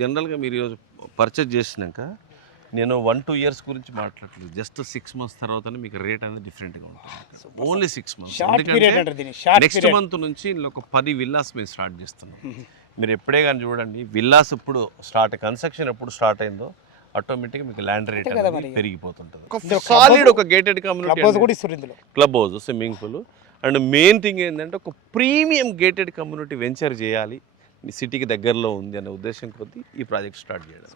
జనరల్గా మీరు ఈరోజు పర్చేజ్ చేసినాక నేను 1-2 ఇయర్స్ గురించి మాట్లాడలేదు. జస్ట్ 6 months తర్వాతనే మీకు రేట్ అనేది డిఫరెంట్గా ఉంటుంది. Only 6 months. ఎందుకంటే నెక్స్ట్ మంత్ నుంచి ఒక 10 విల్లాస్ మేము స్టార్ట్ చేస్తున్నాం. మీరు ఎప్పుడే కానీ చూడండి, విల్లాస్ ఇప్పుడు కన్స్ట్రక్షన్ ఎప్పుడు స్టార్ట్ అయిందో ఆటోమేటిక్గా మీకు ల్యాండ్ రేట్ అనేది పెరిగిపోతుంటుంది. సాలిడ్ ఒక gated community, club house, swimming pool, and main thing ఏంటంటే ఒక ప్రీమియం గేటెడ్ కమ్యూనిటీ వెంచర్ చేయాలి, మీ సిటీకి దగ్గరలో ఉంది అనే ఉద్దేశం కొద్దీ ఈ ప్రాజెక్ట్ స్టార్ట్ చేయడం.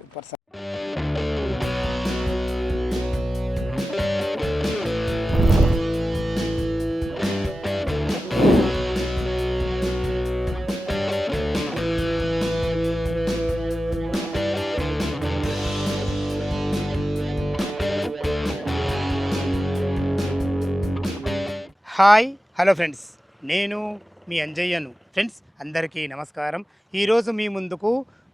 హాయ్ హలో ఫ్రెండ్స్, నేను మీ అంజయ్యను. ఫ్రెండ్స్ అందరికీ నమస్కారం. ఈరోజు మీ ముందుకు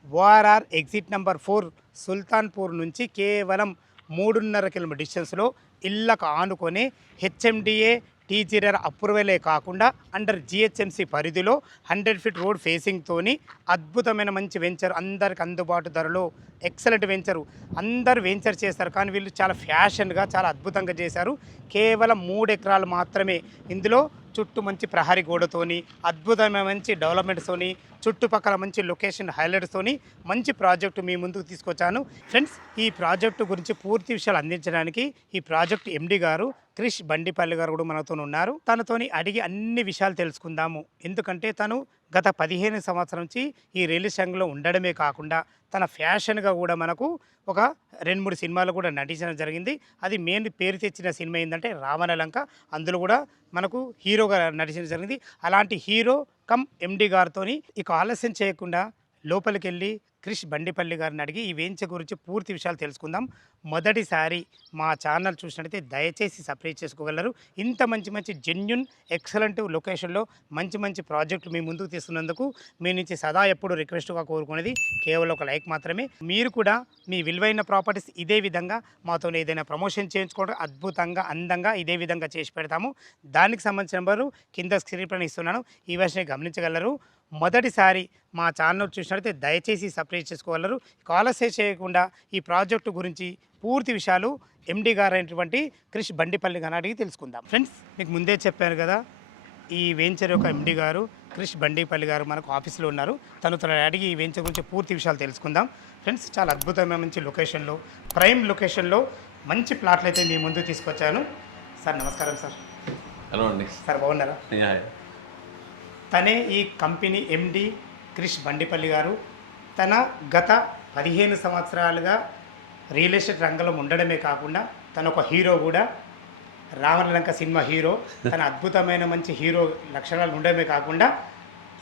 ఓఆర్ఆర్ ఎగ్జిట్ నెంబర్ 4 సుల్తాన్పూర్ నుంచి కేవలం 3.5 కిలోమీటర్ డిస్టెన్స్లో ఇళ్ళకు ఆనుకొని హెచ్ఎండిఏ టీజీఆర్ అప్రూవలే కాకుండా అండర్ జిహెచ్ఎంసి పరిధిలో 100 feet రోడ్ ఫేసింగ్తోని అద్భుతమైన మంచి వెంచర్, అందరికి అందుబాటు ధరలో ఎక్సలెంట్ వెంచరు. అందరు వెంచర్ చేస్తారు, కానీ వీళ్ళు చాలా ఫ్యాషన్గా చాలా అద్భుతంగా చేశారు. కేవలం 3 ఎకరాలు మాత్రమే. ఇందులో చుట్టూ మంచి ప్రహరీ గోడతోని, అద్భుతమైన మంచి డెవలప్మెంట్స్తోని, చుట్టుపక్కల మంచి లొకేషన్ హైలైట్స్తోని మంచి ప్రాజెక్టు మీ ముందుకు తీసుకొచ్చాను. ఫ్రెండ్స్, ఈ ప్రాజెక్టు గురించి పూర్తి విషయాలు అందించడానికి ఈ ప్రాజెక్టు ఎండి గారు క్రిష్ బండిపల్లి గారు కూడా మనతో ఉన్నారు. తనతోని అడిగి అన్ని విషయాలు తెలుసుకుందాము. ఎందుకంటే తను గత 15 సంవత్సరం నుంచి ఈ రియల్ రంగంలో ఉండడమే కాకుండా తన ఫ్యాషన్గా కూడా మనకు ఒక 2-3 సినిమాలు కూడా నటించడం జరిగింది. అది మెయిన్ పేరు తెచ్చిన సినిమా ఏంటంటే రావణలంక. అందులో కూడా మనకు హీరోగా నటించడం జరిగింది. అలాంటి హీరో కమ్ ఎండి గారితో ఇక ఆలస్యం చేయకుండా లోపలికి వెళ్ళి క్రిష్ బండిపల్లి గారిని అడిగి ఈ వెంచర్ గురించి పూర్తి విషయాలు తెలుసుకుందాం. మొదటిసారి మా ఛానల్ చూసినట్టయితే దయచేసి సబ్స్క్రైబ్ చేసుకోగలరు. ఇంత మంచి మంచి జెన్యున్ ఎక్సలెంట్ లొకేషన్లో మంచి మంచి ప్రాజెక్టులు మీ ముందుకు తీసుకున్నందుకు మీ నుంచి సదా ఎప్పుడు రిక్వెస్ట్గా కోరుకునేది కేవలం ఒక లైక్ మాత్రమే. మీరు కూడా మీ విలువైన ప్రాపర్టీస్ ఇదే విధంగా మాతో ఏదైనా ప్రమోషన్ చేయించుకోవడం అద్భుతంగా అందంగా ఇదే విధంగా చేసి పెడతాము. దానికి సంబంధించిన నెంబరు కింద స్క్రీన్ పైన ఇస్తున్నాను, ఈ విషయాన్ని గమనించగలరు. మొదటిసారి మా ఛానల్ చూసినట్లయితే దయచేసి సబ్స్క్రైబ్ చేసుకోగలరు. ఆలస్యం చేయకుండా ఈ ప్రాజెక్టు గురించి పూర్తి విషయాలు ఎండి గారు అయినటువంటి క్రిష్ బండిపల్లి గారిని అడిగి తెలుసుకుందాం. ఫ్రెండ్స్, మీకు ముందే చెప్పాను కదా, ఈ వెంచర్ యొక్క ఎండి గారు క్రిష్ బండిపల్లి గారు మనకు ఆఫీస్లో ఉన్నారు. తను అడిగి ఈ వెంచర్ గురించి పూర్తి విషయాలు తెలుసుకుందాం. ఫ్రెండ్స్, చాలా అద్భుతమైన మంచి లొకేషన్లో, ప్రైమ్ లొకేషన్లో మంచి ప్లాట్లు అయితే మీ ముందు తీసుకొచ్చాను. సార్ నమస్కారం. సార్ హలో అండి. సార్ బాగున్నారా? తనే ఈ కంపెనీ ఎండి క్రిష్ బండిపల్లి గారు. తన గత 15 సంవత్సరాలుగా రియల్ ఎస్టేట్ రంగంలో ఉండడమే కాకుండా తన ఒక హీరో కూడా, రావణలంక సినిమా హీరో. తన అద్భుతమైన మంచి హీరో లక్షణాలు ఉండడమే కాకుండా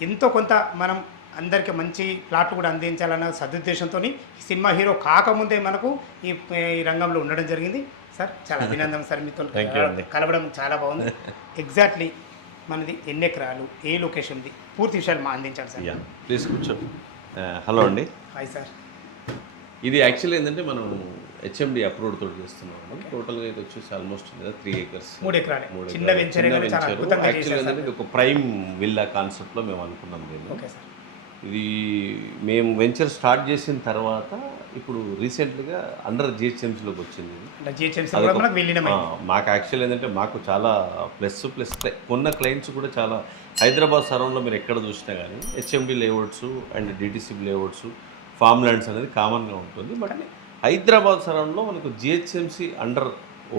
ఎంతో కొంత మనం అందరికీ మంచి ప్లాట్లు కూడా అందించాలన్న సదుద్దేశంతో ఈ సినిమా హీరో కాకముందే మనకు ఈ రంగంలో ఉండడం జరిగింది. సార్ చాలా అభినందన సార్, మీతో కలవడం చాలా బాగుంది. ఎగ్జాక్ట్లీ మనది ఎన్ని ఎకరాలు, ఏ లొకేషన్ది, పూర్తి విషయాలు మా అందించాలి సార్. ప్లీజ్ కూర్చో. హలో అండి. Hi sir. ఇది యాక్చువల్లీ ఏంటంటే మనం హెచ్ఎండి అప్రూవ్డ్ తోటి చేస్తున్నాం. టోటల్గా అయితే వచ్చేసి ఆల్మోస్ట్ 3 acres. 3 ఎకరాలు చిన్న వెంచర్. యాక్చువల్లీ ఏంటంటే ఒక ప్రైమ్ విల్లా కాన్సెప్ట్లో మేము అనుకున్నాం. Okay sir. ఇది మేము వెంచర్ స్టార్ట్ చేసిన తర్వాత ఇప్పుడు రీసెంట్గా అండర్ జిహెచ్ఎంసీలోకి వచ్చింది. మాకు యాక్చువల్ ఏంటంటే మాకు చాలా ప్లస్ కొన్న క్లయింట్స్ కూడా చాలా హైదరాబాద్ సరౌండ్లో మీరు ఎక్కడ చూసినా కానీ HMD layouts and DTCP layouts, farm lands అనేది కామన్గా ఉంటుంది. బట్ హైదరాబాద్ సరౌండ్లో మనకు జిహెచ్ఎంసీ అండర్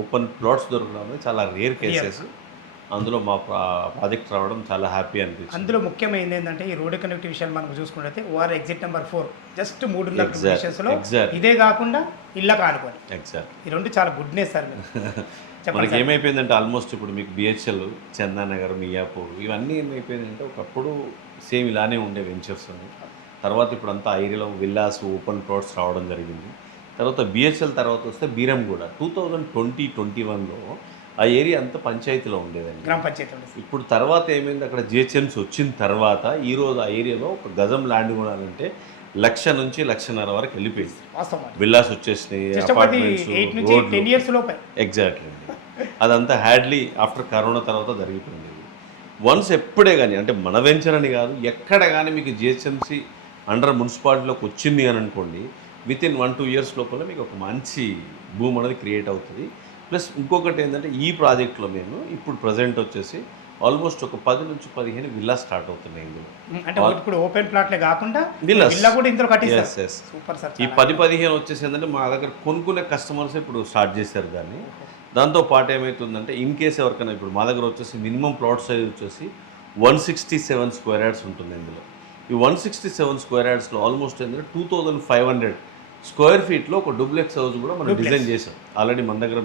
ఓపెన్ ప్లాట్స్ దొరకడం అనేది చాలా రేర్ కేసెస్. అందులో మా ప్రాజెక్ట్ రావడం చాలా హ్యాపీ అనిపించింది. అందులో ముఖ్యమైనది ఏంటంటే ఈ రోడ్ కనెక్టివిటీ విషయాలు మనం చూసుకుంటే ఓఆర్ ఎగ్జిట్ నెంబర్ 4 జస్ట్ 3.5 ఇదే కాకుండా ఇళ్ళ కానుకొని ఈ రెండు చాలా గుడ్నెస్ సార్. మనకి ఏమైపోయిందంటే ఆల్మోస్ట్ ఇప్పుడు మీకు బిహెచ్ఎల్, చందానగర్, మియాపూర్ ఇవన్నీ ఏమైపోయిందంటే ఒకప్పుడు సేమ్ ఇలానే ఉండే వెంచర్స్. తర్వాత ఇప్పుడు అంతా ఏరియాలో విల్లాస్, ఓపెన్ ప్లాట్స్ రావడం జరిగింది. తర్వాత బిహెచ్ఎల్ తర్వాత వస్తే బీరంగూడ 2020-21లో ఆ ఏరియా అంతా పంచాయతీలో ఉండేదండి, గ్రామ పంచాయతీ. ఇప్పుడు తర్వాత ఏమైంది, అక్కడ జిహెచ్ఎంసీ వచ్చిన తర్వాత ఈరోజు ఆ ఏరియాలో ఒక గజం ల్యాండ్ కొనాలంటే 1,00,000 నుంచి 1,50,000 వరకు వెళ్ళిపోయింది. విల్లాస్ వచ్చేసినాయి, ఎగ్జాక్ట్లీ. అదంతా హ్యాడ్లీ ఆఫ్టర్ కరోనా తర్వాత జరిగిపోయింది. వన్స్ ఎప్పుడే కానీ అంటే మన వెంచర్ అని కాదు, ఎక్కడ కానీ మీకు జిహెచ్ఎంసీ అండర్ మున్సిపాలిటీలోకి వచ్చింది అని అనుకోండి, విత్ ఇన్ 1-2 ఇయర్స్ లోపల మీకు ఒక మంచి భూమి అనేది క్రియేట్ అవుతుంది. ప్లస్ ఇంకొకటి ఏంటంటే ఈ ప్రాజెక్ట్లో మేము ఇప్పుడు ప్రజెంట్ వచ్చేసి ఆల్మోస్ట్ ఒక 10 నుంచి 15 విల్లా స్టార్ట్ అవుతున్నాయి ఇందులో. అంటే ఇప్పుడు ఓపెన్ ప్లాట్లే కాకుండా Villas. విల్లా కూడా ఇందులో కట్టిస్తారు. Yes, yes. Super sir. ఈ 10-15 వచ్చేసి ఏంటంటే మా దగ్గర కొనుక్కునే కస్టమర్స్ ఇప్పుడు స్టార్ట్ చేశారు దాన్ని. దాంతో పాటు ఏమవుతుందంటే ఇన్ కేస్ ఎవరికైనా ఇప్పుడు మా దగ్గర వచ్చేసి మినిమం ప్లాట్ సైజ్ వచ్చేసి 167 స్క్వేర్ యార్డ్స్ ఉంటుంది ఇందులో. ఈ 167 స్క్వేర్ యార్డ్స్లో ఆల్మోస్ట్ ఏంటంటే 2500 స్క్వేర్ ఫీట్లో ఒక డూప్లెక్స్ హౌస్ కూడా మనం డిజైన్ చేసాం. ఆల్రెడీ మన దగ్గర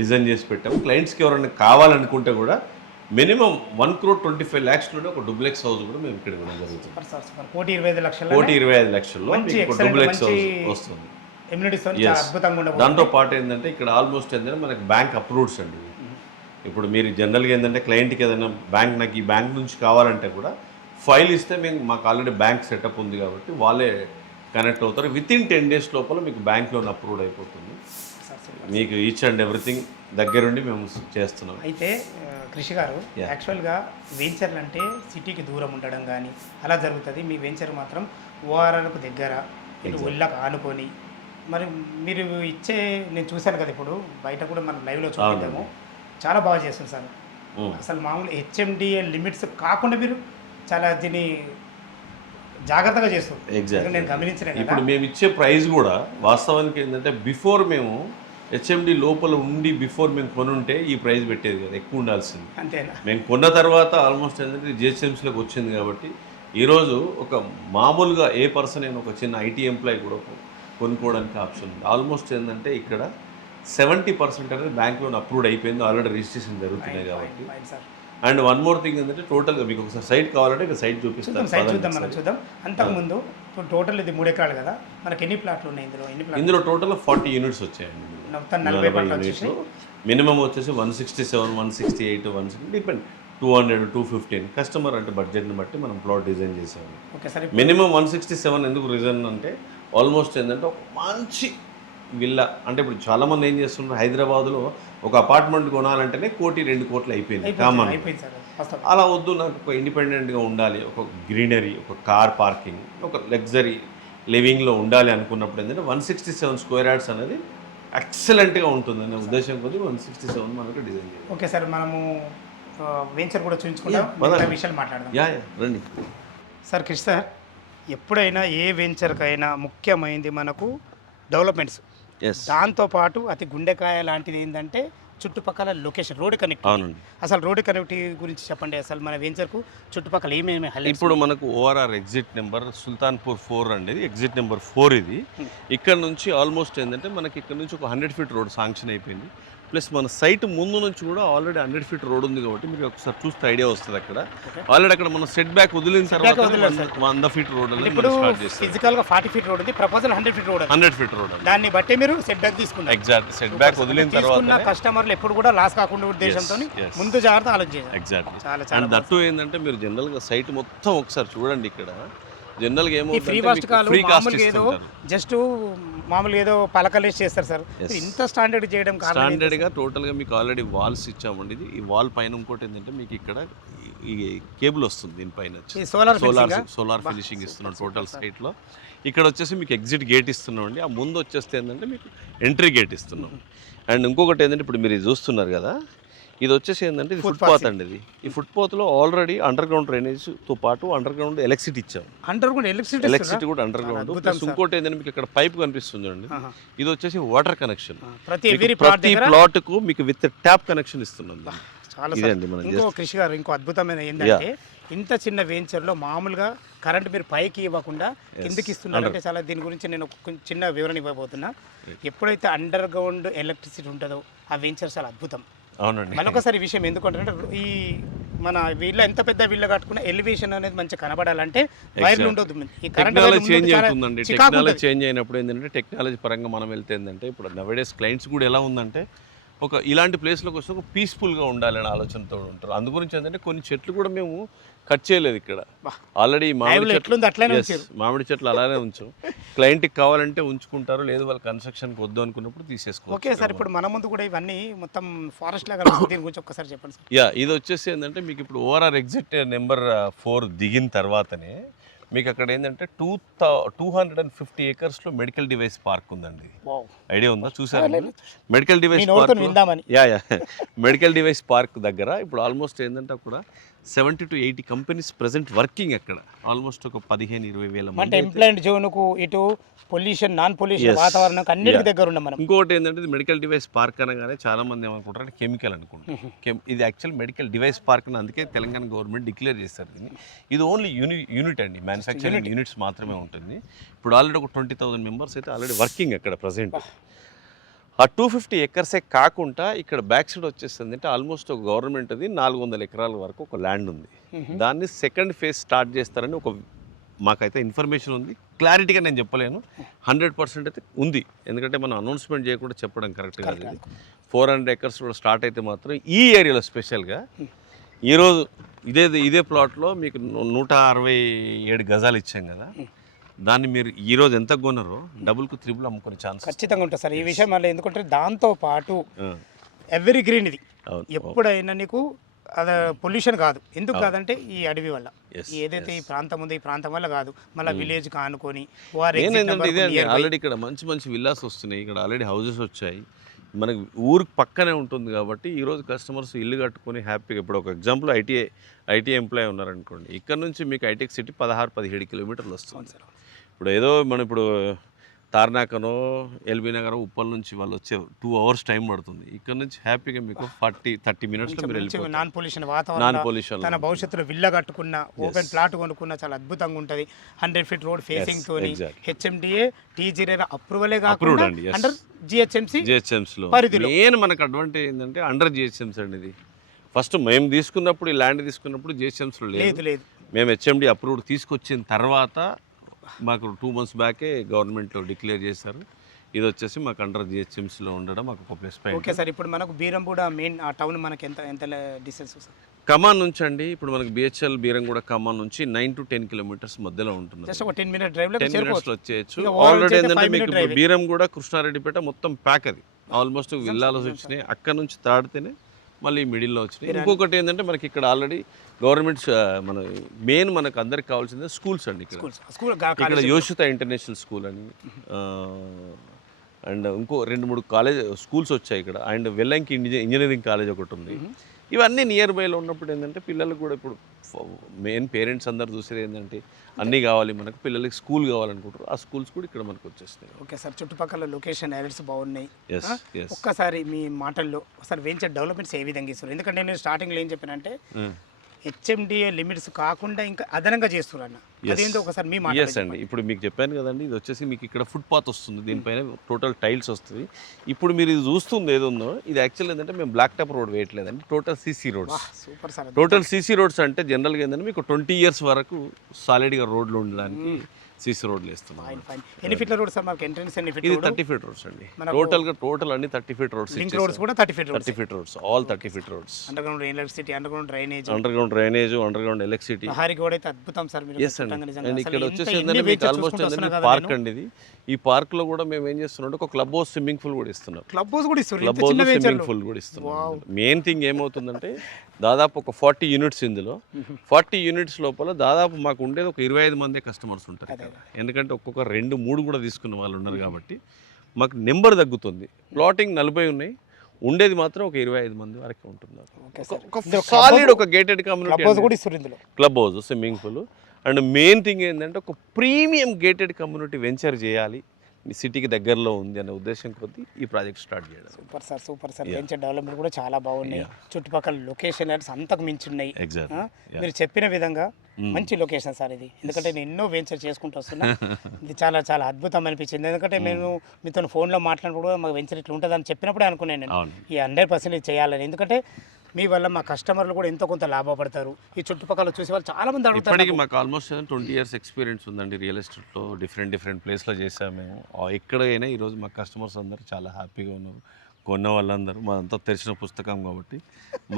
డిజైన్ చేసి పెట్టాము. క్లయింట్స్కి ఎవరైనా కావాలనుకుంటే కూడా మినిమం 1,25,00,000లోనే ఒక డూప్లెక్స్ హౌస్ కూడా మేము ఇక్కడ ఇవ్వడం జరుగుతుంది. 1,25,00,000 లక్షల్లో మీకు డూప్లెక్స్ హౌస్ వస్తుంది. దాంతో పాటు ఏంటంటే ఇక్కడ ఆల్మోస్ట్ ఏంటంటే మనకి బ్యాంక్ అప్రూవ్డ్స్ అండి. ఇప్పుడు మీరు జనరల్గా ఏంటంటే క్లయింట్కి ఏదైనా బ్యాంక్ నాకు ఈ బ్యాంక్ నుంచి కావాలంటే కూడా ఫైల్ ఇస్తే మాకు ఆల్రెడీ బ్యాంక్ సెటప్ ఉంది కాబట్టి వాళ్ళే కనెక్ట్ అవుతారు. విత్ ఇన్ 10 days లోపల మీకు బ్యాంక్ లోన్ అప్రూవ్డ్ అయిపోతుంది. మీకు ఈచ్ అండ్ ఎవ్రీథింగ్ దగ్గరుండి మేము చేస్తున్నాం. అయితే కృషి గారు, యాక్చువల్గా వెంచర్లు అంటే సిటీకి దూరం ఉండడం కానీ అలా జరుగుతుంది. మీ వెంచర్ మాత్రం ఓఆర్ఆర్కు దగ్గర, ఇటు ఒళ్ళకు ఆనుకొని, మరి మీరు ఇచ్చే నేను చూశాను కదా, ఇప్పుడు బయట కూడా మనం లైవ్లో చూద్దాము, చాలా బాగా చేస్తుంది సార్. అసలు మామూలు హెచ్ఎండిఏ లిమిట్స్ కాకుండా మీరు చాలా దీన్ని జాగ్రత్తగా చేస్తుంది. ఎగ్జాక్ట్. నేను గమనించిన ఇప్పుడు మేము ఇచ్చే ప్రైస్ కూడా వాస్తవానికి ఏంటంటే బిఫోర్ మేము హెచ్ఎండి లోపల ఉండి బిఫోర్ మేము కొనుంటే ఈ ప్రైస్ పెట్టేది కదా, ఎక్కువ ఉండాల్సింది. అంతేనా? మేము కొన్న తర్వాత ఆల్మోస్ట్ ఏంటంటే జిహెచ్ఎంసీలోకి వచ్చింది కాబట్టి ఈరోజు ఒక మామూలుగా ఏ పర్సన్ అయినా ఒక చిన్న ఐటీ ఎంప్లాయీ కూడా కొనుక్కోవడానికి ఆప్షన్ ఉంది. ఆల్మోస్ట్ ఏంటంటే ఇక్కడ 70% అనేది బ్యాంక్ లోన్ అప్రూవ్డ్ అయిపోయింది, ఆల్రెడీ రిజిస్ట్రేషన్ జరుగుతున్నాయి కాబట్టి. అండ్ వన్ మోర్ థింగ్ ఏంటంటే టోటల్గా మీకు ఒకసారి సైట్ కావాలంటే ఇక్కడ సైట్ చూపిస్తాం. చూద్దాం. అంతకుముందు టోటల్ ఇది 3 ఎకరాలు కదా, మనకి ఎన్ని ప్లాట్లు ఉన్నాయి ఇందులో టోటల్ 40 యూనిట్స్ వచ్చాయండి. 40 యూనిట్స్. మినిమం వచ్చేసి 167, 168, 160 డిపెండ్, 200, 215 కస్టమర్ అంటే బడ్జెట్ని బట్టి మనం ప్లాట్ డిజైన్ చేసాము. మినిమం 167 ఎందుకు రీజన్ అంటే ఆల్మోస్ట్ ఏంటంటే ఒక మంచి విల్లా అంటే ఇప్పుడు చాలామంది ఏం చేస్తున్నారు, హైదరాబాద్లో ఒక అపార్ట్మెంట్ కొనాలంటేనే 1-2 కోట్లు అయిపోయింది కామన్. అలా వద్దు, నాకు ఒక ఇండిపెండెంట్గా ఉండాలి, ఒక గ్రీనరీ, ఒక కార్ పార్కింగ్, ఒక లగ్జరీ లివింగ్లో ఉండాలి అనుకున్నప్పుడు ఏంటంటే 167 స్క్వేర్ యార్డ్స్ అనేది ఎక్సలెంట్గా ఉంటుంది అనే ఉద్దేశం కొద్ది 167 మనకు డిజైన్ చేయాలి. ఓకే సార్, మనము వెంచర్ కూడా చూపించుకుంటాం, విషయాలు మాట్లాడదాం. రండి సార్. కృష్ణ సార్, ఎప్పుడైనా ఏ వెంచర్కైనా ముఖ్యమైనది మనకు డెవలప్మెంట్స్, దాంతోపాటు అతి గుండెకాయ లాంటిది ఏంటంటే చుట్టుపక్కల లొకేషన్, రోడ్ కనెక్ట్. అవునండి. అసలు రోడ్ కనెక్టివిటీ గురించి చెప్పండి. అసలు మన వెంచర్కు చుట్టుపక్కల ఏమేమి ఇప్పుడు మనకు ఓఆర్ఆర్ ఎగ్జిట్ నెంబర్ సుల్తాన్పూర్ 4 అండి, ఎగ్జిట్ నెంబర్ 4 ఇది. ఇక్కడ నుంచి ఆల్మోస్ట్ ఏంటంటే మనకి ఇక్కడ నుంచి ఒక 100 feet రోడ్ శాంక్షన్ అయిపోయింది. ప్లస్ మన సైట్ ముందు నుంచి కూడా ఆల్రెడీ 100 feet రోడ్ ఉంది కాబట్టి మీకు ఒకసారి చూస్తే ఐడియా వస్తుంది. అక్కడ ఆల్రెడీ అక్కడ మనం సెట్ బ్యాక్ వదిలిన తర్వాత 100 feet రోడ్ అనేది స్టార్ట్ చేస్తాం. ఫిజికల్ గా 40 feet రోడ్ ఉంది, proposal 100 feet road. 100 feet road దాన్ని బట్టి మీరు సెట్ బ్యాక్ తీసుకున్నారు. ఎగ్జాక్ట్. సెట్ బ్యాక్ వదిలిన తర్వాత కస్టమర్లు ఎప్పుడు కూడా లాస్ కాకుండా ఉద్దేశంతో ముందు జాగ్రత్త ఆలోచించారు. ఎగ్జాక్ట్. అండ్ దట్టు ఏంటంటే మీరు జనరల్ గా సైట్ మొత్తం ఒకసారి చూడండి. ఇక్కడ జనరల్ గా ఏమో ఫ్రీ కాస్ట్ ఏదో జస్ట్ మామూలుగా ఏదో పలకలేసి చేస్తారు సార్. ఇంత స్టాండర్డ్ చేయడం స్టాండర్డ్ గా టోటల్ గా మీకు ఆల్రెడీ వాల్స్ ఇచ్చామండి. ఇది ఈ వాల్ పైన ఇంకోటి ఏంటంటే మీకు ఇక్కడ ఈ కేబుల్ వస్తుంది, దీనిపైన సోలార్ ఫినిషింగ్ ఇస్తున్నాం టోటల్ సైట్ లో. ఇక్కడ వచ్చేసి మీకు ఎగ్జిట్ గేట్ ఇస్తున్నాం అండి. ఆ ముందు వచ్చేస్తే ఏంటంటే మీకు ఎంట్రీ గేట్ ఇస్తున్నాం. అండ్ ఇంకొకటి ఏంటంటే ఇప్పుడు మీరు చూస్తున్నారు కదా, ఇది వచ్చేసి ఏంటంటే ఇది ఫుట్పాత్ అండి. ఇది ఈ ఫుట్పాత్లో ఆల్రెడీ అండర్ గ్రౌండ్ డ్రైనేజ్తో పాటు అండర్ గ్రౌండ్ ఎలక్ట్రిసిటీ ఇచ్చాం. ఎలక్ట్రిసిటీ కూడా అండర్ గ్రౌండ్. ప్లస్ ఇంకోటి ఏంటంటే మీకు ఇక్కడ పైప్ కనిపిస్తుంది అండి, ఇది వచ్చేసి వాటర్ కనెక్షన్. ప్రతి ప్లాట్ కు మీకు విత్ ట్యాప్ కనెక్షన్ ఇస్తున్నాం. ఇదండి మనం కృషి గారు. ఇంకో అద్భుతమైన ఏంటంటే ఇంత చిన్న వెంచర్లో మామూలుగా కరెంట్ మీరు పైకి ఇవ్వకుండా కిందకి ఇస్తున్నారంటే చాలా దీని గురించి నేను ఒక చిన్న వివరణ ఇవ్వబోతున్నా. ఎప్పుడైతే అండర్ గ్రౌండ్ ఎలక్ట్రిసిటీ ఉంటుందో ఆ వెంచర్ చాలా అద్భుతం. అవునండి. మరొకసారి విషయం ఎందుకంటే ఈ మన వీళ్ళ ఎంత పెద్ద వీళ్ళ కట్టుకున్న ఎలివేషన్ అనేది మంచిగా కనబడాలంటే వైర్లు ఉండదు. టెక్నాలజీ చేంజ్ అవుతుందండి. టెక్నాలజీ చేంజ్ అయినప్పుడు ఏంటంటే టెక్నాలజీ పరంగా మనం వెళ్తే ఏంటంటే ఇప్పుడు నవడేస్ క్లయింట్స్ కూడా ఎలా ఉందంటే ఒక ఇలాంటి ప్లేస్లోకి వస్తే ఒక పీస్ఫుల్గా ఉండాలనే ఆలోచనతో ఉంటారు. అందు గురించి ఏంటంటే కొన్ని చెట్లు కూడా మేము కట్ చేయలేదు. ఇక్కడ ఆల్రెడీ మామిడి చెట్లు అలానే ఉంచాం. క్లయింట్కి కావాలంటే ఉంచుకుంటారు, లేదు వాళ్ళు కన్స్ట్రక్షన్కి వద్దు అనుకున్నప్పుడు తీసేసుకోవచ్చు. ఓకే సార్, ఇప్పుడు మన ముందు కూడా ఇవన్నీ మొత్తం ఫారెస్ట్ లాగా దీని గురించి ఒక్కసారి చెప్పండి సార్. ఇది వచ్చేసి ఏంటంటే మీకు ఇప్పుడు ఓఆర్ఆర్ ఎగ్జిట్ నెంబర్ 4 దిగిన తర్వాతనే మీకు అక్కడ ఏంటంటే 250 ఏకర్స్లో మెడికల్ డివైస్ పార్క్ ఉందండి. వావ్. ఐడియా ఉందా? చూసారా? మెడికల్ డివైస్ మీ నోటితో పార్క్, విందామని. యా మెడికల్ డివైస్ పార్క్ దగ్గర ఇప్పుడు ఆల్మోస్ట్ ఏంటంటే అక్కడ 70 to 80 కంపెనీస్ ప్రెసెంట్ వర్కింగ్ అక్కడ. ఆల్మోస్ట్ ఒక 15-20 వేల అంటే మంది. ఎంప్లాయ్మెంట్ జోన్కు ఇటు పొల్యూషన్ నాన్ పొల్యూషన్ Yes. వాతావరణం అన్నిటికి Yeah. దగ్గర ఉన్నాం మనం. ఇంకోటి ఏంటంటే ఇది మెడికల్ డివైస్ పార్క్ అనగానే చాలా మంది ఏమనుకుంటారు అంటే కెమికల్ అనుకుంటారు. ఇది యాక్చువల్ మెడికల్ డివైస్ పార్క్ అని అందుకే తెలంగాణ గవర్నమెంట్ డిక్లేర్ చేస్తారు దీన్ని. ఇది ఓన్లీ యూనిట్ అండి, మ్యానుఫ్యాక్చరింగ్ యూనిట్స్ మాత్రమే ఉంటుంది. ఇప్పుడు ఆల్రెడీ ఒక 20,000 మెంబర్స్ అయితే ఆల్రెడీ వర్కింగ్ అక్కడ ప్రజెంట్. ఆ 250 ఎకర్సే కాకుండా ఇక్కడ బ్యాక్ సైడ్ వచ్చేస్తుంది అంటే ఆల్మోస్ట్ ఒక గవర్నమెంట్ అది 400 ఎకరాల వరకు ఒక ల్యాండ్ ఉంది. దాన్ని సెకండ్ ఫేజ్ స్టార్ట్ చేస్తారని ఒక మాకైతే ఇన్ఫర్మేషన్ ఉంది. క్లారిటీగా నేను చెప్పలేను, 100% అయితే ఉంది. ఎందుకంటే మనం అనౌన్స్మెంట్ చేయకుండా చెప్పడం కరెక్ట్ కాదు. 400 ఎకర్స్ కూడా స్టార్ట్ అయితే మాత్రం ఈ ఏరియాలో స్పెషల్గా ఈరోజు ఇదే ప్లాట్లో మీకు 167 గజాలు ఇచ్చాం కదా, దాన్ని మీరు ఈరోజు ఎంత కొన్నారో డబుల్కు త్రిబుల్ అమ్ముకునే ఛాన్స్ ఖచ్చితంగా ఉంటుంది సార్ ఈ విషయం. మళ్ళీ ఎందుకంటే దాంతో పాటు ఎవరీ గ్రీన్ ఇది ఎప్పుడైనా నీకు అది పొల్యూషన్ కాదు. ఎందుకు కాదంటే ఈ అడవి వల్ల ఏదైతే ఈ ప్రాంతం ఉందో ఈ ప్రాంతం వల్ల కాదు, మళ్ళీ విలేజ్ కానుకొని ఆల్రెడీ ఇక్కడ మంచి మంచి విల్లాస్ వస్తున్నాయి. ఇక్కడ ఆల్రెడీ హౌసెస్ వచ్చాయి. మనకి ఊరికి పక్కనే ఉంటుంది కాబట్టి ఈరోజు కస్టమర్స్ ఇల్లు కట్టుకొని హ్యాపీగా. ఇప్పుడు ఒక ఎగ్జాంపుల్ ఐటీ ఎంప్లాయీ ఉన్నారనుకోండి, ఇక్కడ నుంచి మీకు హైటెక్ సిటీ 16-17 కిలోమీటర్లు వస్తుంది. ఇప్పుడు ఏదో మనం ఇప్పుడు తార్నాకనో ఎల్బీ నగర్ ఉప్పల్ నుంచి వాళ్ళు వచ్చే 2 hours టైం పడుతుంది. ఇక్కడ నుంచి హ్యాపీగా మీకు 40-30 మినిట్స్లో మీరు వెళ్ళిపోతారు. నాన్ పొల్యూషన్ వాతావరణం, తన భవిష్యత్తులో విల్ల కట్టుకున్న ఓపెన్ ప్లాట్ కొనుక్కున్న చాలా అద్భుతంగా ఉంటుంది. 100 feet రోడ్ ఫేసింగ్ తోని హెచ్ఎండిఏ T0 అప్రూవలే కాకుండా అండర్ జిహెచ్ఎంసీలో మెయిన్ మనకు అడ్వాంటేజ్ ఏంటంటే అండర్ జిహెచ్ఎంసీ అండి. ఇది ఫస్ట్ మేము తీసుకున్నప్పుడు ఈ ల్యాండ్ తీసుకున్నప్పుడు జిహెచ్ఎంసీలో లేదు. మేము హెచ్ఎండి అప్రూవ్డ్ తీసుకొచ్చిన తర్వాత మాకు 2 months బ్యాకే గవర్నమెంట్లో డిక్లేర్ చేశారు. ఇది వచ్చేసి మాకు అండర్ జిహెచ్ఎంసీలో ఉండడం మాకు ఒక ప్లస్ పాయింట్. ఓకే సార్, ఇప్పుడు మనకు బీరంగూడ మెయిన్ ఆ టౌన్ మనకి ఎంత డిస్టెన్స్ సార్? ఖమ్మం నుంచి అండి ఇప్పుడు మనకి బిహెచ్ఎల్ బీరంగూడ ఖమ్మం నుంచి 9 to 10 kilometers మధ్యలో ఉంటుంది. జస్ట్ ఒక 10 minute డ్రైవ్ లో 10 minutes వచ్చేయచ్చు. ఆల్రెడీ ఏంటంటే మీకు బీరంగూడ కృష్ణారెడ్డిపేట మొత్తం ప్యాక్ అది ఆల్మోస్ట్ విల్లాలో వచ్చినాయి. అక్కడ నుంచి తాడితేనే మళ్ళీ మిడిల్లో వచ్చినాయి. ఇంకొకటి ఏంటంటే మనకి ఇక్కడ ఆల్రెడీ గవర్నమెంట్ మన మెయిన్ మనకు అందరికి కావాల్సింది స్కూల్స్ అండి. ఇక్కడ యోషిత ఇంటర్నేషనల్ స్కూల్ అని అండ్ ఇంకో 2-3 స్కూల్స్ వచ్చాయి ఇక్కడ. అండ్ వెల్లంకి ఇంజనీరింగ్ కాలేజ్ ఒకటి ఉంది. ఇవన్నీ నియర్ బైలో ఉన్నప్పుడు ఏంటంటే పిల్లలకు కూడా ఇప్పుడు మెయిన్ పేరెంట్స్ అందరు చూసేది ఏంటంటే అన్నీ కావాలి మనకు, పిల్లలకి స్కూల్ కావాలనుకుంటారు. ఆ స్కూల్స్ కూడా ఇక్కడ మనకు వచ్చేస్తాయి. ఓకే సార్, చుట్టుపక్కల లొకేషన్ ఏరియాస్ బాగున్నాయి. ఒక్కసారి మీ మాటల్లో ఒకసారి వెంచర్ డెవలప్మెంట్స్ ఏ విధంగా ఇస్తారు? ఎందుకంటే నేను స్టార్టింగ్లో ఏం చెప్పానంటే హెచ్ఎండిఏ లిమిట్స్ కాకుండా ఇంకా అదనంగా చేస్తున్నారు అన్న, అదేంటో ఒకసారి మీ మాట. ఎస్ అండి, ఇప్పుడు మీకు చెప్పాను కదండి, ఇది వచ్చేసి మీకు ఇక్కడ ఫుట్ పాత్ వస్తుంది, దీనిపైన టోటల్ టైల్స్ వస్తుంది. ఇప్పుడు మీరు ఇది చూస్తుంది ఏదుందో ఇది యాక్చువల్ ఏంటంటే మేము బ్లాక్ టాప్ రోడ్ వేయట్లేదండి, total CC roads. Super sir. Total CC roads అంటే జనరల్గా ఏంటంటే మీకు 20 years వరకు సాలిడ్గా రోడ్లు ఉండడానికి సీసీ రోడ్లు వేస్తున్నాం. ఎన్ని ఫీట్ల రోడ్ సార్ మనకి ఎంట్రన్స్? ఎన్ని ఫీట్? ఇది 30 feet రోడ్స్ అండి. టోటల్ అన్ని 30 feet రోడ్స్. లింక్ రోడ్స్ కూడా 30 feet roads, all 30 feet roads. Underground electricity, underground drainage, underground electricity. Hari కూడా అయితే అద్భుతం సార్. మీరు ఇక్కడ వచ్చేసి మీకు ఆల్మోస్ట్ పార్క్ అండి ఇది. ఈ పార్క్ లో కూడా మేము ఏం చేస్తున్నాం, ఒక క్లబ్ హౌస్, స్విమ్మింగ్ పూల్ కూడా ఇస్తున్నాం. క్లబ్ హౌస్ కూడా ఇస్తున్నారు, క్లబ్ హౌస్ స్విమ్మింగ్ పూల్ కూడా ఇస్తున్నాం. మెయిన్ థింగ్ ఏమవుతుందంటే దాదాపు ఒక 40 units ఇందులో 40 units లోపల దాదాపు మాకు ఉండేది ఒక 25 మంది కస్టమర్స్ ఉంటారు. ఎందుకంటే ఒక్కొక్క 2-3 కూడా తీసుకున్న వాళ్ళు ఉన్నారు కాబట్టి మాకు నెంబర్ తగ్గుతుంది. ప్లాటింగ్ 40 ఉన్నాయి, ఉండేది మాత్రం ఒక 25 మంది వరకు ఉంటున్నారు. సాలిడ్ ఒక gated community club house, swimming pool. And main thing ఏంటంటే ఒక ప్రీమియం గేటెడ్ కమ్యూనిటీ వెంచర్ చేయాలి, సిటీకి దగ్గరలో ఉంది అనే ఉద్దేశం కొద్దీ ఈ ప్రాజెక్ట్ స్టార్ట్ చేయడం. Super sir, super sir. Venture development కూడా చాలా బాగున్నాయి. చుట్టుపక్కల లొకేషన్ అంతకు మించి ఉన్నాయి. మీరు చెప్పిన విధంగా మంచి లొకేషన్ సార్ ఇది. ఎందుకంటే నేను ఎన్నో వెంచర్ చేసుకుంటూ వస్తున్నా, ఇది చాలా చాలా అద్భుతం అనిపించింది. ఎందుకంటే నేను మీతో ఫోన్లో మాట్లాడినప్పుడు మాకు వెంచర్ ఇట్లా ఉంటుందని చెప్పినప్పుడే అనుకున్నాను నేను ఈ 100% ఇది చేయాలని. ఎందుకంటే మీ వల్ల మా కస్టమర్లు కూడా ఎంతో కొంత లాభపడతారు. ఈ చుట్టుపక్కల చూసే వాళ్ళు చాలా మంది అడుగుతారు. ఇప్పటికీ మాకు ఆల్మోస్ట్ 20 years ఎక్స్పీరియన్స్ ఉందండి రియల్ ఎస్టేట్లో. డిఫరెంట్ ప్లేస్లో చేసాము మేము. ఎక్కడైనా ఈరోజు మా కస్టమర్స్ అందరూ చాలా హ్యాపీగా ఉన్నారు. కొన్న వాళ్ళందరూ మాదంతా తెరిచిన పుస్తకం కాబట్టి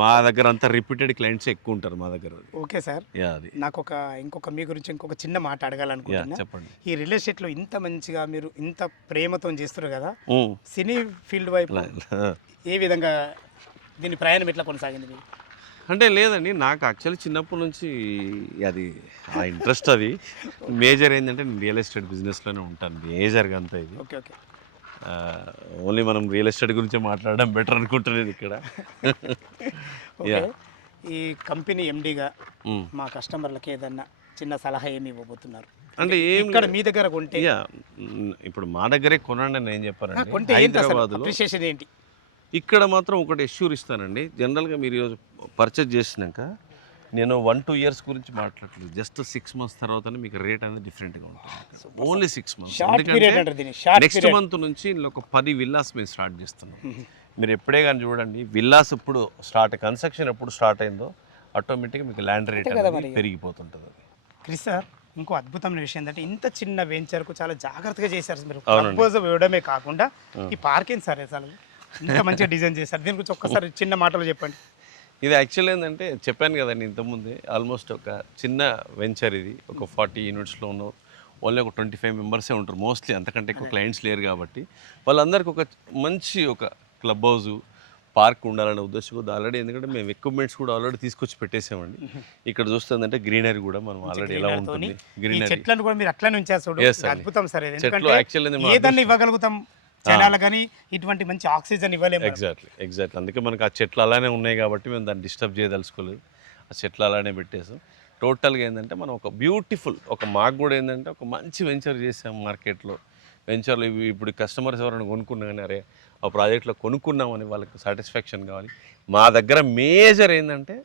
మా దగ్గర అంతా రిపీటెడ్ క్లయింట్స్ ఎక్కువ ఉంటారు మా దగ్గర. ఓకే సార్, నాకు మీ గురించి ఇంకొక చిన్న మాట అడగాలనుకుంటున్నా. చెప్పండి. ఈ రియల్ ఎస్టేట్లో ఇంత మంచిగా మీరు ఇంత ప్రేమతో చేస్తారు కదా, సినీ ఫీల్డ్ వైపు ఏ విధంగా దీని ప్రయాణం ఎట్లా కొనసాగింది? అంటే లేదండి, నాకు యాక్చువల్లీ చిన్నప్పటి నుంచి అది ఆ ఇంట్రెస్ట్ అది. మేజర్ ఏంటంటే నేను రియల్ ఎస్టేట్ బిజినెస్లోనే ఉంటాను మేజర్గా అంతా ఇది. Okay okay. ఓన్లీ మనం రియల్ ఎస్టేట్ గురించే మాట్లాడడం బెటర్ అనుకుంటున్నాను ఇక్కడ. ఓకే. యా. ఈ కంపెనీ ఎండిగా మా కస్టమర్లకి ఏదన్నా చిన్న సలహా ఏమి ఇవ్వబోతున్నారు? అంటే ఏం ఇక్కడ మీ దగ్గర కొంటే యా, ఇప్పుడు మా దగ్గరే కొనండి అని ఏం చెప్పారండి. కొంటే ఏంటి అసలు హైదరాబాద్లో అప్రిషియేషన్ ఏంటి? ఇక్కడ మాత్రం ఒకటి ఎష్యూర్ ఇస్తానండి. జనరల్గా మీరు ఈరోజు పర్చేజ్ చేసినాక నేను 1-2 ఇయర్స్ గురించి మాట్లాడలేదు. జస్ట్ 6 months తర్వాతనే మీకు రేట్ అనేది డిఫరెంట్గా ఉంటుంది. Only 6 months. షార్ట్ పీరియడ్ ఎందుకంటే అంటారు దీన్ని, షార్ట్ నెక్స్ట్ పీరియడ్. మంత్ నుంచి ఇందులో ఒక 10 విల్లాస్ మేము స్టార్ట్ చేస్తున్నాం. మీరు ఎప్పుడే కానీ చూడండి, విల్లాస్ ఎప్పుడు కన్స్ట్రక్షన్ ఎప్పుడు స్టార్ట్ అయిందో ఆటోమేటిక్గా మీకు ల్యాండ్ రేట్ కదా అనేది మరి. పెరిగిపోతుంటుంది. అది క్రిస్ సార్, ఇంకో అద్భుతమైన విషయం ఏంటంటే ఇంత చిన్న వెంచర్కు చాలా జాగ్రత్తగా చేశారు మీరు. అవునండి. ప్రపోజల్ ఇవ్వడమే కాకుండా ఈ పార్కింగ్ సార్ అసలు ఇంత మంచిగా డిజైన్ చేశారు. దీని గురించి ఒక్కసారి చిన్న మాటలు చెప్పండి. ఇది యాక్చువల్ ఏంటంటే చెప్పాను కదండి ఇంతకుముందే, ఆల్మోస్ట్ ఒక చిన్న వెంచర్ ఇది. ఒక 40 యూనిట్స్లో ఉన్న ఓన్లీ ఒక 25 మెంబర్సే ఉంటారు మోస్ట్లీ, అంతకంటే ఎక్కువ క్లయింట్స్ లేరు కాబట్టి వాళ్ళందరికీ ఒక మంచి ఒక క్లబ్ హౌస్ పార్క్ ఉండాలనే ఉద్దేశం కూడా ఆల్రెడీ, ఎందుకంటే మేము ఎక్విప్మెంట్స్ కూడా ఆల్రెడీ తీసుకొచ్చి పెట్టేసామండి. ఇక్కడ చూస్తుందంటే గ్రీనరీ కూడా మనం ఆల్రెడీ ఎలా ఉంటుంది ఈ గ్రీనరీ చెట్లను కూడా మీరు అట్లనే ఉంచారు చూడు. Yes, ఇది అండి. అద్భుతం సార్. ఇది చెట్లు ఎందుకంటే యాక్చువల్లీ ఏదన్నా ఇవ్వగలుగుతాం జనాలు, కానీ ఇటువంటి మంచి ఆక్సిజన్ ఇవ్వలేము. ఎగ్జాక్ట్లీ అందుకే మనకు ఆ చెట్లు అలానే ఉన్నాయి కాబట్టి మేము దాన్ని డిస్టర్బ్ చేయదలుచుకోలేదు. ఆ చెట్లు అలానే పెట్టేసాం. టోటల్గా ఏంటంటే మనం ఒక బ్యూటిఫుల్, ఒక మాకు కూడా ఏంటంటే ఒక మంచి వెంచర్ చేసాం మార్కెట్లో. వెంచర్లు ఇవి ఇప్పుడు కస్టమర్స్ ఎవరైనా కొనుక్కున్నా కానీ అరే ఆ ప్రాజెక్ట్లో కొనుక్కున్నామని వాళ్ళకి సాటిస్ఫాక్షన్ కావాలి. మా దగ్గర మేజర్ ఏంటంటే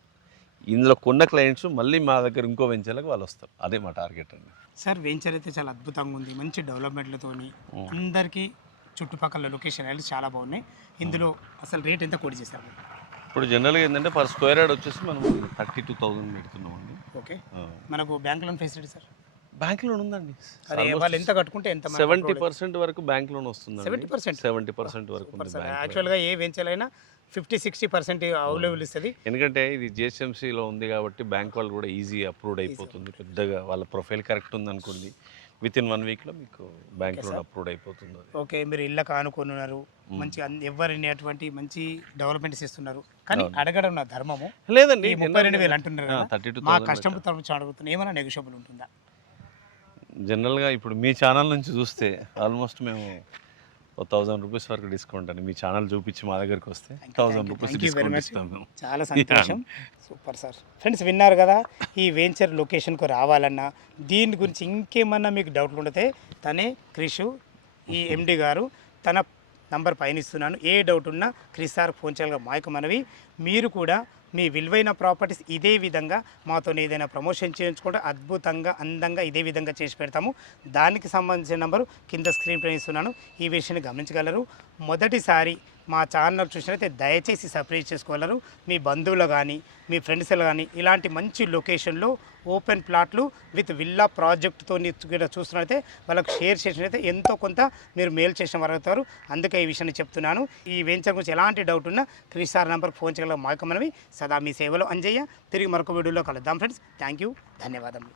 ఇందులో కొన్న క్లయింట్స్ మళ్ళీ మా దగ్గర ఇంకో వెంచర్లకు వాళ్ళు వస్తారు. అదే మా టార్గెట్ అండి. సార్ వెంచర్ అయితే చాలా అద్భుతంగా ఉంది, మంచి డెవలప్మెంట్లతోని అందరికీ చుట్టుపక్కల లొకేషన్ అనేది చాలా బాగున్నాయి. ఇందులో అసలు రేట్ ఎంత కోడి చేశారు? ఇప్పుడు జనరల్గా ఏంటంటే పర్ స్క్వేర్ యార్డ్ వచ్చేసి మనం 32,000 పెడుతున్నామండి. ఓకే. మనకు bank loan facility sir? Bank loan ఉందండి. అరే వాళ్ళు ఎంత కట్టుకుంటే ఎంత? 70% వరకు బ్యాంక్ లోన్ వస్తుంది. 70%? 70% వరకు ఉంది బ్యాంక్ లోన్. యాక్చువల్గా ఏ వెంచర్ అయినా 50-60% అవైలబుల్ ఇస్తుంది. ఎందుకంటే ఇది జిహెచ్ఎంసీలో ఉంది కాబట్టి బ్యాంక్ వాళ్ళు కూడా ఈజీ అప్రూవ్డ్ అయిపోతుంది. పెద్దగా వాళ్ళ ప్రొఫైల్ కరెక్ట్ ఉంది అనుకోండి, విత్ ఇన్ 1 weekలో మీకు బ్యాంక్ లోన్ అప్రూవ్డ్ అయిపోతుంది. ఓకే. మీరు ఇళ్ళకి ఆనుకొని ఉన్నారు, మంచి ఎవరిని అటువంటి మంచి డెవలప్మెంట్స్ ఇస్తున్నారు, కానీ అడగడం నా ధర్మము లేదండి. 32,000 అంటున్నారు కదా, 32,000 మా కస్టమర్ తరఫు అడుగుతున్నా, ఏమైనా నెగోషియబుల్ ఉంటుందా? జనరల్గా ఇప్పుడు మీ ఛానల్ నుంచి చూస్తే ఆల్మోస్ట్ మేము 1,000 రూపీస్ వరకు డిస్కౌంట్ అండి. మీ ఛానల్ చూపించి మా దగ్గరికి వస్తే 1,000 రూపీస్ డిస్కౌంట్ ఇస్తాం మేము. చాలా సంతోషం. Super sir. ఫ్రెండ్స్ విన్నారు కదా, ఈ వెంచర్ లొకేషన్కు రావాలన్నా దీని గురించి ఇంకేమన్నా మీకు డౌట్లు ఉంటే తనే క్రిషు, ఈ ఎండి గారు, తన నంబర్ పైన ఇస్తున్నాను. ఏ డౌట్ ఉన్నా క్రిష్ సార్ ఫోన్ చేయాలిగా మాయకు మనవి. మీరు కూడా మీ విలువైన ప్రాపర్టీస్ ఇదే విధంగా మాతో ఏదైనా ప్రమోషన్ చేయించుకుంటే అద్భుతంగా అందంగా ఇదే విధంగా చేసి పెడతాము. దానికి సంబంధించిన నంబరు కింద స్క్రీన్ పైన ఇస్తున్నాను. ఈ విషయాన్ని గమనించగలరు. మొదటిసారి మా ఛానల్ చూసినట్లయితే దయచేసి సబ్స్క్రైబ్ చేసుకోగలరు. మీ బంధువులు కానీ మీ ఫ్రెండ్స్లు కానీ ఇలాంటి మంచి లొకేషన్లో ఓపెన్ ప్లాట్లు విత్ విల్లా ప్రాజెక్ట్తో చూస్తున్నట్లయితే వాళ్ళకు షేర్ చేసినట్లయితే ఎంతో కొంత మీరు మేలు చేసిన వారు అవుతారు. అందుకే ఈ విషయాన్ని చెప్తున్నాను. ఈ వెంచర్ గురించి ఎలాంటి డౌట్ ఉన్నా క్రిష్ సార్ నెంబర్ ఫోన్ చేయగల మాయకమనవి. సదా మీ సేవలో అంజయ్య. తిరిగి మరొక వీడియోలో కలుద్దాం ఫ్రెండ్స్. థ్యాంక్ యూ, ధన్యవాదములు.